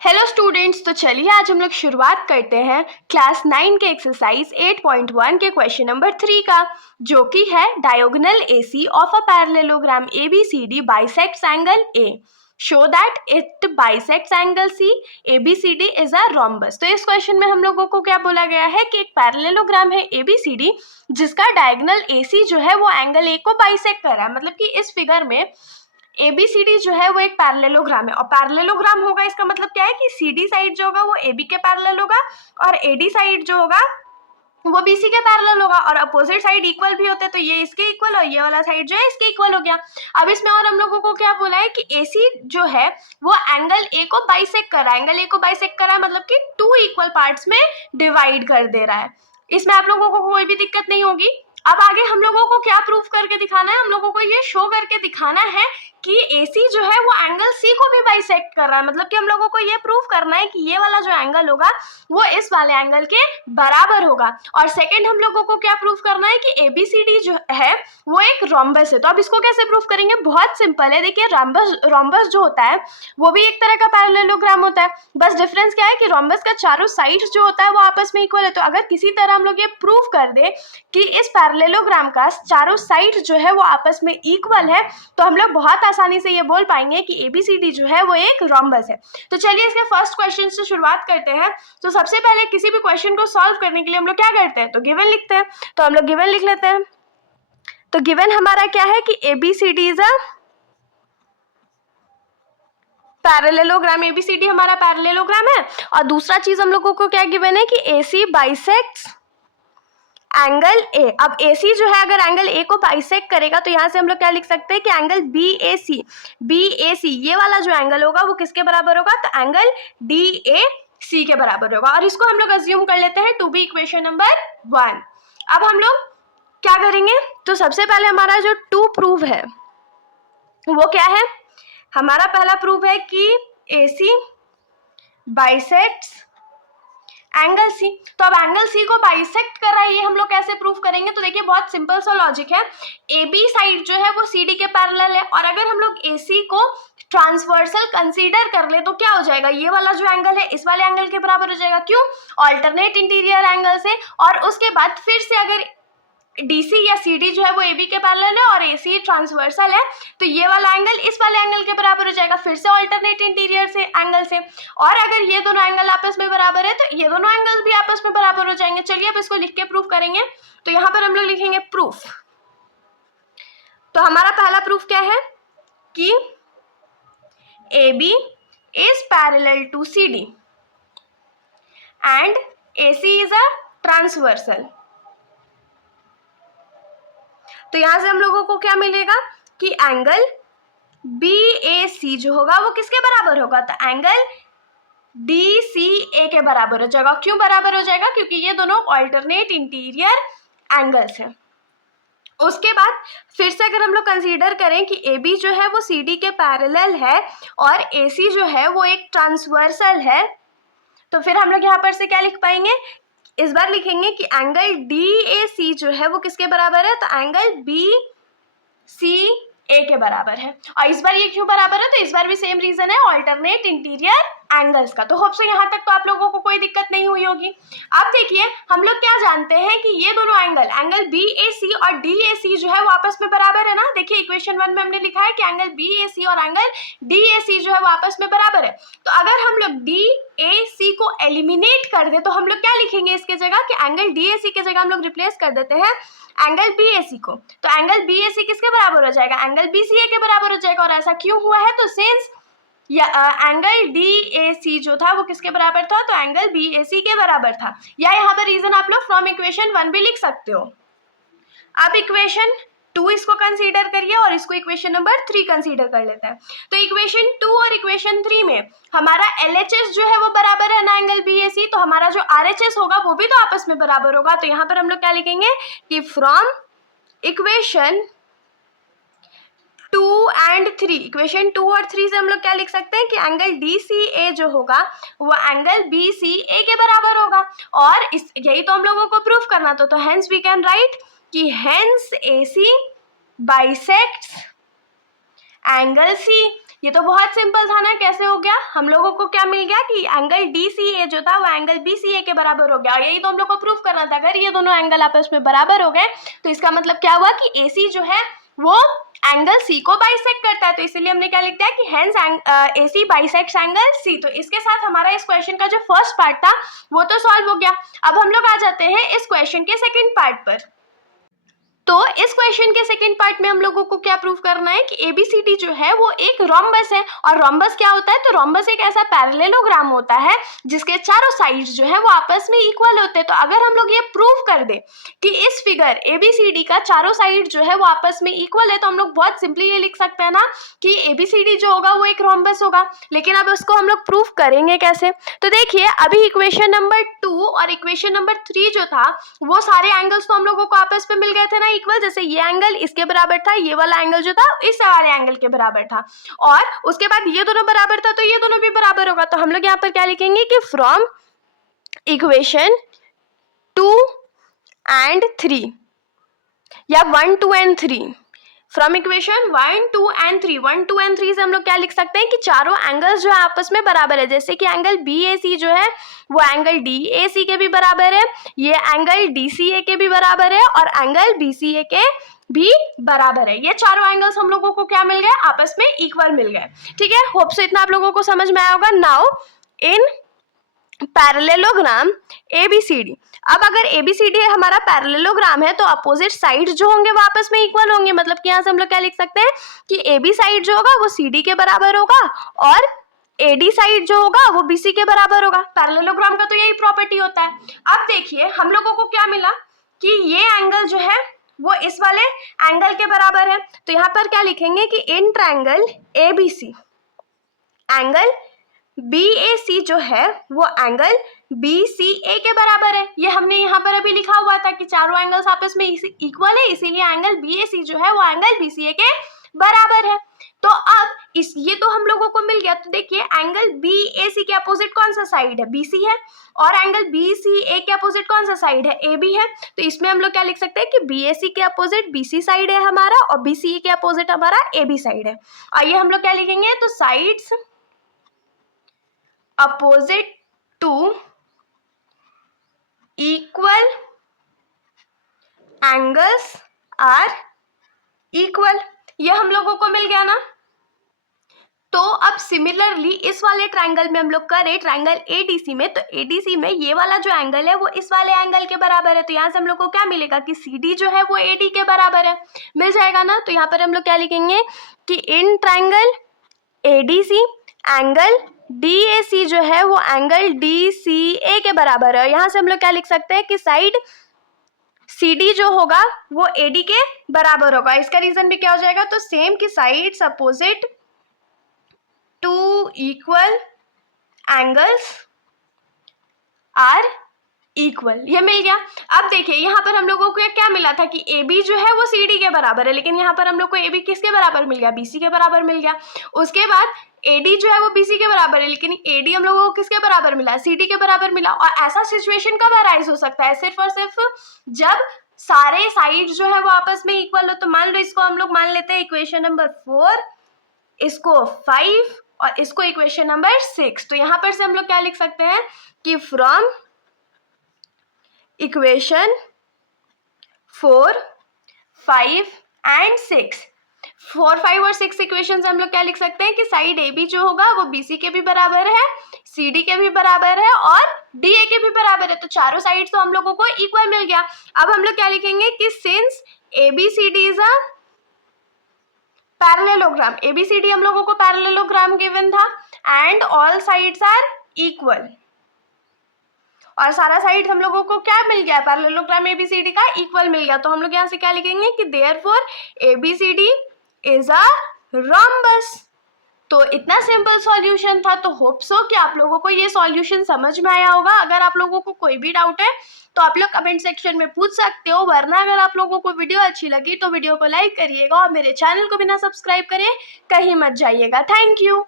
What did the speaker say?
Hello students, तो चलिए आज हम लोग शुरुआत करते हैं क्लास 9 के एक्सरसाइज 8.1 के क्वेश्चन नंबर 3 का, जो कि है diagonal AC of a parallelogram ABCD bisects angle A, show that it bisects angle C, ABCD is a rhombus. तो इस क्वेश्चन में हम लोगों को क्या बोला गया है कि एक पैरेललोग्राम है ABCD जिसका डायगोनल AC जो है वो एंगल A को बाइसेक्ट कर रहा है। मतलब कि इस फिगर में ABCD जो है वो एक पैरेललोग्राम है, और पैरेललोग्राम होगा इसका मतलब क्या है कि CD साइड जो होगा वो AB के पैरेलल होगा और AD साइड जो होगा वो BC के पैरेलल होगा, और अपोजिट साइड इक्वल भी होते हैं, तो ये इसके इक्वल और ये वाला साइड जो है इसके इक्वल हो गया। अब इसमें और हम लोगों को क्या बोला है कि AC जो है वो एंगल A को बाइसेक्ट कर रहा है। एंगल A को बाइसेक्ट कर रहा है मतलब कि 2 इक्वल पार्ट्स में डिवाइड कर दे रहा है। इसमें आप लोगों को कोई भी दिक्कत नहीं होगी। अब आगे हम लोगों को क्या प्रूफ करके दिखाना है, हम लोगों को ये शो करके दिखाना है कि AC जो है वो एंगल C को भी बाइसेक्ट कर रहा है। मतलब कि हम लोगों को ये प्रूफ करना है कि ये वाला जो एंगल होगा वो इस वाले एंगल के बराबर होगा। और सेकंड हम लोगों को क्या प्रूफ करना है कि ABCD जो है वो एक रोम्बस है। तो अब इसको कैसे प्रूफ करेंगे, बहुत सिंपल है। देखिए रोम्बस जो होता है वो भी एक तरह का पैरेललोग्राम होता है, बस डिफरेंस क्या है कि रोम्बस का चारों साइड जो होता है वो आपस में इक्वल है। तो अगर किसी तरह हम लोग ये प्रूफ कर दे कि इस पैरेललोग्राम का चारों साइड जो है वो आपस में इक्वल है, तो हम लोग बहुत आसानी से ये बोल पाएंगे कि ABCD जो है वो एक रोम्बस है। तो चलिए इसके फर्स्ट क्वेश्चन से शुरुआत करते हैं। तो सबसे पहले किसी भी क्वेश्चन को सॉल्व करने के लिए हम लोग क्या करते हैं, तो गिवन लिखते हैं। तो हम लोग गिवन लिख लेते हैं। तो गिवन हमारा क्या है कि ABCD is a parallelogram, ABCD हमारा पैरेललोग्राम है। और दूसरा चीज हम लोगों को क्या गिवन है कि AC बाइसेक्ट्स एंगल A। अब AC जो है अगर एंगल A को बाइसेक्ट करेगा तो यहाँ से हम लोग क्या लिख सकते हैं कि एंगल BAC ये वाला जो एंगल होगा वो किसके बराबर होगा, तो एंगल DAC के बराबर होगा। और इसको हम लोग अज्यूम कर लेते हैं टू बी इक्वेशन नंबर 1। अब हम लोग क्या करेंगे, तो सबसे पहले हमारा जो 2 प्रूव है वो क्या है, हमारा पहला प्रूफ है कि AC बाइसेक्ट्स एंगल C। तो अब एंगल C को बाइसेक्ट कर रहा है, ये हम लोग कैसे प्रूफ करेंगे, तो देखिए बहुत सिंपल सा लॉजिक है। AB साइड जो है वो CD के पैरेलल है, और अगर हम लोग AC को ट्रांसवर्सल कंसीडर कर ले तो क्या हो जाएगा, ये वाला जो एंगल है इस वाले एंगल के बराबर हो जाएगा। क्यों, ऑल्टरनेट इंटीरियर एंगल से। और उसके बाद फिर से अगर DC या CD जो है वो AB के पैरेलल है और AC ट्रांसवर्सल है, तो ये वाला एंगल इस वाले एंगल के बराबर हो जाएगा, फिर से ऑल्टरनेट इंटीरियर से एंगल से। और अगर ये दोनों एंगल आपस में बराबर है तो ये दोनों एंगल भी आपस में बराबर हो जाएंगे। चलिए अब इसको लिख के प्रूफ करेंगे। तो यहाँ पर हम लोग लिखेंगे प्रूफ। तो हमारा पहला प्रूफ क्या है कि AB is parallel to CD and AC is a transversal. तो यहां से हम लोगों को क्या मिलेगा कि एंगल BAC जो होगा वो किसके बराबर होगा, तो एंगल DCA के बराबर हो जाएगा। क्यों बराबर हो जाएगा, क्योंकि ये दोनों ऑल्टरनेट इंटीरियर एंगल्स हैं। उसके बाद फिर से अगर हम लोग कंसीडर करें कि AB जो है वो CD के पैरेलल है और AC जो है वो एक ट्रांसवर्सल है, तो फिर हम लोग यहाँ पर से क्या लिख पाएंगे, इस बार लिखेंगे कि एंगल DAC जो है वो किसके बराबर है, तो एंगल BCA के बराबर है। और इस बार ये क्यों बराबर है, तो इस बार भी सेम रीजन है, ऑल्टरनेट इंटीरियर एंगल्स का। तो होप से यहाँ तक तो आप लोगों को कोई दिक्कत नहीं हुई होगी। अब देखिए हम लोग क्या जानते हैं कि ये दोनों एंगल BAC और DAC जो है वो आपस में बराबर है ना। देखिए इक्वेशन 1 में हमने लिखा है कि एंगल BAC और एंगल DAC जो है वो आपस में बराबर है। तो अगर हम लोग DAC को एलिमिनेट कर दे तो हम लोग क्या लिखेंगे इसके जगह कि एंगल DAC के जगह हम लोग रिप्लेस कर देते हैं एंगल BAC को। तो एंगल BAC किसके बराबर हो जाएगा, एंगल BCA के बराबर हो जाएगा। और ऐसा क्यों हुआ है, तो सिंस एंगल DAC जो था वो किसके बराबर था, तो एंगल BAC के बराबर था। या यहाँ पर रीजन आप लोग फ्रॉम इक्वेशन 1 भी लिख सकते हो। अब इक्वेशन 2 इसको कंसीडर करिए और इसको इक्वेशन नंबर 3 कंसीडर कर लेते हैं। तो इक्वेशन 2 और इक्वेशन 3 में हमारा LHS जो है वो बराबर है ना एंगल BAC, तो हमारा जो RHS होगा वो भी तो आपस में बराबर होगा। तो यहाँ पर हम लोग क्या लिखेंगे कि फ्रॉम इक्वेशन 2 एंड 3, इक्वेशन 2 और 3 से हम लोग क्या लिख सकते हैं कि एंगल DCA जो होगा वो एंगल BCA के बराबर होगा। और इस यही तो हम लोगों को प्रूफ करना था। तो हेंस वी कैन राइट कि hence AC bisects angle C. ये तो बहुत सिंपल था ना, कैसे हो गया? हम लोगों को क्या मिल गया कि एंगल DCA जो था वो एंगल BCA के बराबर हो गया, और यही तो हम लोग को प्रूफ करना था। अगर ये दोनों एंगल आपस में बराबर हो गए तो इसका मतलब क्या हुआ कि AC जो है वो एंगल C को बाइसेक्ट करता है। तो इसीलिए हमने क्या लिख दिया कि hence AC bisects angle C। तो इसके साथ हमारा इस क्वेश्चन का जो फर्स्ट पार्ट था वो तो सॉल्व हो गया। अब हम लोग आ जाते हैं इस क्वेश्चन के सेकंड पार्ट पर। तो इस क्वेश्चन के सेकंड पार्ट में हम लोगों को क्या प्रूव करना है कि ABCD जो है वो एक रोम्बस है। और रोम्बस क्या होता है? तो रोम्बस एक ऐसा पैरेललोग्राम होता है जिसके चारों साइड्स जो है वो आपस में इक्वल होते हैं। तो अगर हम लोग ये प्रूव कर दे कि इस फिगर ABCD का चारों साइड जो है वो आपस में इक्वल है, तो हम लोग बहुत सिंपली ये लिख सकते हैं ना कि ABCD जो होगा वो एक रोम्बस होगा। लेकिन अब उसको हम लोग प्रूव करेंगे कैसे? तो देखिए, अभी इक्वेशन नंबर 2 और इक्वेशन नंबर 3 जो था वो सारे एंगल्स तो हम लोगों को आपस में मिल गए थे ना इक्वल। जैसे ये एंगल इसके बराबर था, ये वाला एंगल जो था इस वाले एंगल के बराबर था, और उसके बाद ये दोनों बराबर था तो ये दोनों भी बराबर होगा। तो हम लोग यहाँ पर क्या लिखेंगे कि फ्रॉम इक्वेशन 2 and 3 या 1, 2 and 3, from equation 1, 2 and 3, 1, 2 and 3 से हम लोग क्या लिख सकते हैं कि चारों एंगल्स जो है आपस में बराबर है। जैसे कि एंगल BAC जो है वो एंगल DAC के भी बराबर है, ये एंगल DCA के भी बराबर है, और एंगल BCA के भी बराबर है। ये चारों एंगल्स हम लोगों को क्या मिल गए? आपस में इक्वल मिल गए। ठीक है, होप सो इतना आप लोगों को समझ में आया होगा। नाउ इन पैरेललोग्राम ABCD, अब अगर ABCD हमारा पैरेललोग्राम है तो अपोजिट साइड जो होंगे वो आपस में इक्वल होंगे। मतलब कि यहाँ से हम लोग क्या लिख सकते हैं कि AB साइड जो होगा वो CD के बराबर होगा, और AD साइड जो होगा वो BC के बराबर होगा। पैरेललोग्राम का तो यही प्रॉपर्टी होता है। अब देखिए हम लोगों को क्या मिला कि ये एंगल जो है वो इस वाले एंगल के बराबर है। तो यहाँ पर क्या लिखेंगे कि in triangle ABC, angle BAC जो है वो एंगल BCA के बराबर है। ये हमने यहाँ पर अभी लिखा हुआ था कि चारों एंगल्स आपस में इक्वल है, इसीलिए एंगल BAC जो है वो एंगल BCA के बराबर है। तो अब ये तो हम लोगों को मिल गया। तो देखिए एंगल BAC के अपोजिट कौन सा साइड है? BC है, और एंगल BCA के अपोजिट कौन सा साइड है? AB है। तो इसमें हम लोग क्या लिख सकते हैं कि BAC के अपोजिट BC साइड है हमारा, और BCA के अपोजिट हमारा AB साइड है। आइए हम लोग क्या लिखेंगे? तो sides opposite to equal angles are equal, ये हम लोगों को मिल गया ना। तो अब सिमिलरली इस वाले ट्रायंगल में हम लोग करें ट्रायंगल ADC में, तो ADC में ये वाला जो एंगल है वो इस वाले एंगल के बराबर है। तो यहाँ से हम लोग को क्या मिलेगा कि CD जो है वो AD के बराबर है, मिल जाएगा ना। तो यहाँ पर हम लोग क्या लिखेंगे कि in triangle ADC angle DAC जो है वो एंगल DCA के बराबर है। यहाँ से हम लोग क्या लिख सकते हैं कि साइड CD जो होगा वो AD के बराबर होगा। इसका रीजन भी क्या हो जाएगा? तो सेम कि sides opposite to equal angles are equal, ये मिल गया। अब देखिए यहाँ पर हम लोगों को क्या मिला था कि AB जो है वो CD के बराबर है, लेकिन यहाँ पर हम लोग को AB किसके बराबर मिल गया? BC के बराबर मिल गया। उसके बाद AD जो है वो BC के बराबर है, लेकिन AD हम लोगों को किसके बराबर मिला? CD के बराबर मिला। और ऐसा सिचुएशन कब अराइज हो सकता है? सिर्फ और सिर्फ जब सारे साइड जो है वो आपस में इक्वल हो। तो मान लो इसको हम लोग मान लेते हैं इक्वेशन नंबर 4, इसको 5 और इसको इक्वेशन नंबर 6। तो यहाँ पर से हम लोग क्या लिख सकते हैं कि फ्रॉम इक्वेशन 4, 5 एंड 6, 4, 5 और 6 इक्वेशन से हम लोग क्या लिख सकते हैं कि साइड AB जो होगा वो BC के भी बराबर है, CD के भी बराबर है, और DA के भी बराबर है। तो चारों साइड तो हम लोगों को इक्वल मिल गया। अब हम लोग क्या लिखेंगे कि since ABCD is a parallelogram, ABCD हम लोगों को पैरेललोग्राम गिवन था, and all sides are equal, और सारा साइड हम लोगों को क्या मिल गया? पैरेललोग्राम ABCD का इक्वल मिल गया। तो हम लोग यहाँ से क्या लिखेंगे कि therefore ABCD is a rhombus. तो इतना सिंपल सॉल्यूशन था। तो होप सो कि आप लोगों को ये सॉल्यूशन समझ में आया होगा। अगर आप लोगों को कोई भी डाउट है तो आप लोग कमेंट सेक्शन में पूछ सकते हो, वरना अगर आप लोगों को वीडियो अच्छी लगी तो वीडियो को लाइक करिएगा, और मेरे चैनल को बिना सब्सक्राइब करे कहीं मत जाइएगा। Thank you.